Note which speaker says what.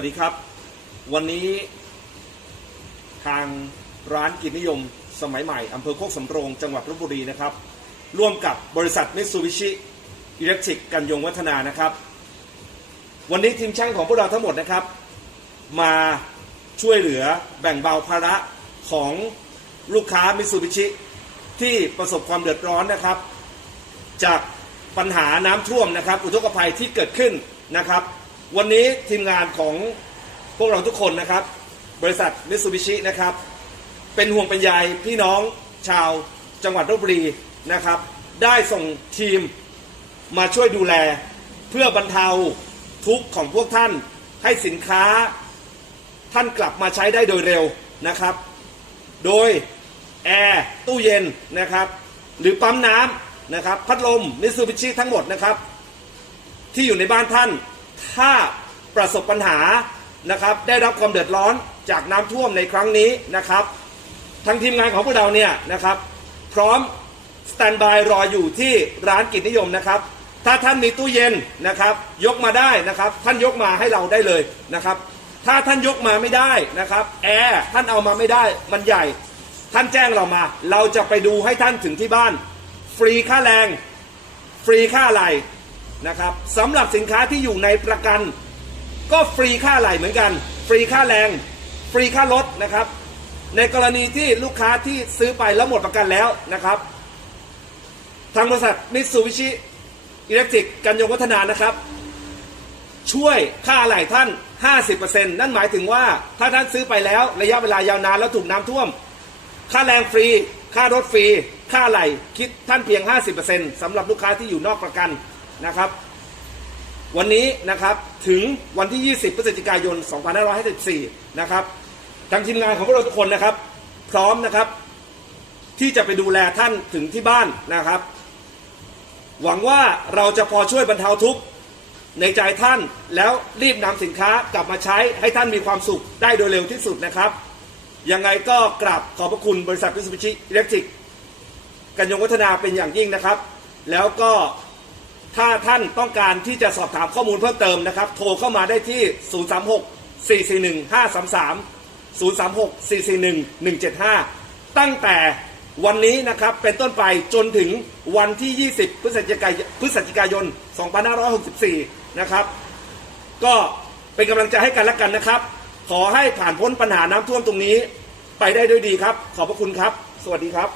Speaker 1: วัสดีครับ วันนี้ทางร้านกินนิยมสมัยใหม่อำเภอโคกสำโรงจังหวัดลบบุรีนะครับ ร่วมกับบริษัทมิตซูบิชิอิเล็กทริกกันยงวัฒนานะครับ วันนี้ทีมช่างของพวกเราทั้งหมดนะครับ มาช่วยเหลือแบ่งเบาภาระของลูกค้ามิตซูบิชิที่ประสบความเดือดร้อนนะครับ จากปัญหาน้ำท่วมนะครับ อุทกภัยที่เกิดขึ้นนะครับ วันนี้ทีมงานของพวกเราทุกคนนะครับ บริษัทมิตซูบิชินะครับ เป็นห่วงเป็นใยพี่น้องชาวจังหวัดลบบุรีนะครับ ได้ส่งทีมมาช่วยดูแล เพื่อบรรเทาทุกข์ของพวกท่านให้สินค้า ท่านกลับมาใช้ได้โดยเร็วนะครับ โดยแอร์ตู้เย็นนะครับ หรือปั๊มน้ำนะครับ พัดลมมิตซูบิชิทั้งหมดนะครับ ที่อยู่ในบ้านท่าน ถ้าประสบปัญหานะครับได้รับความเดือดร้อนจากน้ำท่วมในครั้งนี้นะครับทางทีมงานของพวกเราเนี่ยนะครับ พร้อมสแตนบายรออยู่ที่ร้านกิจนิยมนะครับ ถ้าท่านมีตู้เย็นนะครับ ยกมาได้นะครับ ท่านยกมาให้เราได้เลยนะครับ ถ้าท่านยกมาไม่ได้นะครับแอร์ท่านเอามาไม่ได้มันใหญ่ ท่านแจ้งเรามา เราจะไปดูให้ท่านถึงที่บ้าน ฟรีค่าแรง ฟรีค่าอะไร นะครับสำหรับสินค้าที่อยู่ในประกัน ก็ฟรีค่าอะไรเหมือนกัน ฟรีค่าแรง ฟรีค่ารถนะครับ ในกรณีที่ลูกค้าที่ซื้อไปแล้วหมดประกันแล้วนะครับ ทางบริษัทมิตซูบิชิอิเล็กทริกกันยงวัฒนานะครับ ช่วยค่าไหลท่าน 50%นั่นหมายถึงว่าถ้าท่านซื้อไปแล้วระยะเวลายาวนานแล้วถูกน้ำท่วม ค่าแรงฟรี ค่ารถฟรี ค่าไหลคิดท่านเพียง 50%สำหรับลูกค้าที่อยู่นอกประกัน นะครับ วันนี้นะครับถึงวันที่ 20 พฤศจิกายน 2554 นะครับทางทีมงานของพวกเราทุกคนนะครับ พร้อมนะครับ ที่จะไปดูแลท่านถึงที่บ้านนะครับ หวังว่าเราจะพอช่วยบรรเทาทุกข์ในใจท่านแล้วรีบนำสินค้ากลับมาใช้ให้ท่านมีความสุขได้โดยเร็วที่สุดนะครับ ยังไงก็กราบขอบพระคุณบริษัทมิตซูบิชิอิเล็กทริก กันยงวัฒนาเป็นอย่างยิ่งนะครับ แล้วก็ ถ้าท่านต้องการที่จะสอบถามข้อมูลเพิ่มเติมนะครับ โทรเข้ามาได้ที่ 036 441 533 036 441 175 ตั้งแต่วันนี้นะครับเป็นต้นไปจนถึงวันที่ 20 พฤศจิกายนพฤศจิกายน 2564 นะครับ ก็เป็นกำลังใจให้กันและกันนะครับ ขอให้ผ่านพ้นปัญหาน้ำท่วมตรงนี้ ไปได้ด้วยดีครับ ขอบพระคุณครับ สวัสดีครับ